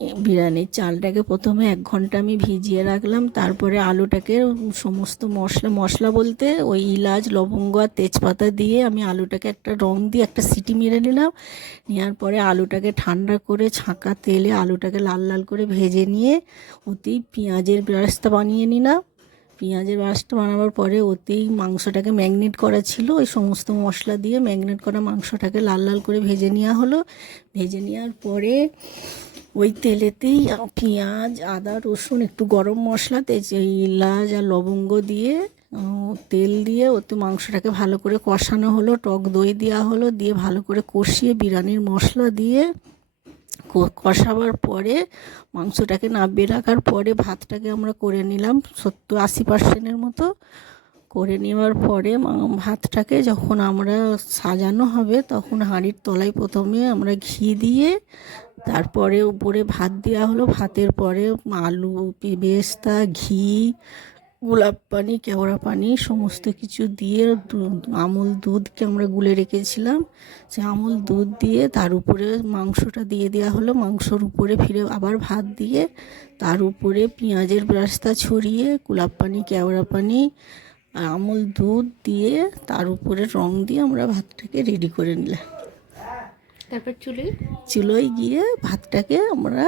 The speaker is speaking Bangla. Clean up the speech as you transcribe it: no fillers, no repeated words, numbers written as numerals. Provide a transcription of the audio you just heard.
বিরিয়ানির চালটাকে প্রথমে 1 ঘন্টা আমি ভিজিয়ে রাখলাম। তারপরে আলুটাকে সমস্ত মশলা বলতে ওই এলাচ, লবঙ্গ আর তেজপাতা দিয়ে আমি আলুটাকে একটা রং দিয়ে একটা সিটি মেরে নিলাম। নেওয়ার পরে আলুটাকে ঠান্ডা করে ছাঁকা তেলে আলুটাকে লাল লাল করে ভেজে নিয়ে ওতেই পেঁয়াজের বেরেস্তা বানিয়ে নিলাম। পেঁয়াজের বেরেস্তা বানাবার পরে ওতেই মাংসটাকে ম্যারিনেট করা ছিল, ওই সমস্ত মশলা দিয়ে ম্যারিনেট করা মাংসটাকে লাল লাল করে ভেজে নেওয়া হলো। ভেজে নেওয়ার পরে ওই তেলেতেই পেঁয়াজ, আদা, রসুন, একটু গরম মশলা, এলাচ আর লবঙ্গ দিয়ে তেল দিয়ে ওতে মাংসটাকে ভালো করে কষানো হলো। টক দই দেওয়া হলো, দিয়ে ভালো করে কষিয়ে বিরিয়ানির মশলা দিয়ে কষাবার পরে মাংসটাকে নামিয়ে রাখার পরে ভাতটাকে আমরা করে নিলাম 70-80% মতো। করে নেওয়ার পরে ভাতটাকে যখন আমরা সাজানো হবে তখন হাঁড়ির তলায় প্রথমে আমরা ঘি দিয়ে তারপরে উপরে ভাত দেওয়া হলো। ভাতের পরে আলু, বেরেস্তা, ঘি, গোলাপ পানি, কেওড়া পানি সমস্ত কিছু দিয়ে আমুল দুধকে আমরা গুলে রেখেছিলাম, সে আমুল দুধ দিয়ে তার উপরে মাংসটা দিয়ে দেওয়া হলো। মাংসর উপরে ফিরে আবার ভাত দিয়ে তার উপরে পেঁয়াজের বেরেস্তা ছড়িয়ে গোলাপ পানি, কেওড়া পানি আর আমুল দুধ দিয়ে তার উপরে রং দিয়ে আমরা ভাতটাকে রেডি করে নিলাম। তারপর চুলোয় চুলোয় গিয়ে ভাতটাকে আমরা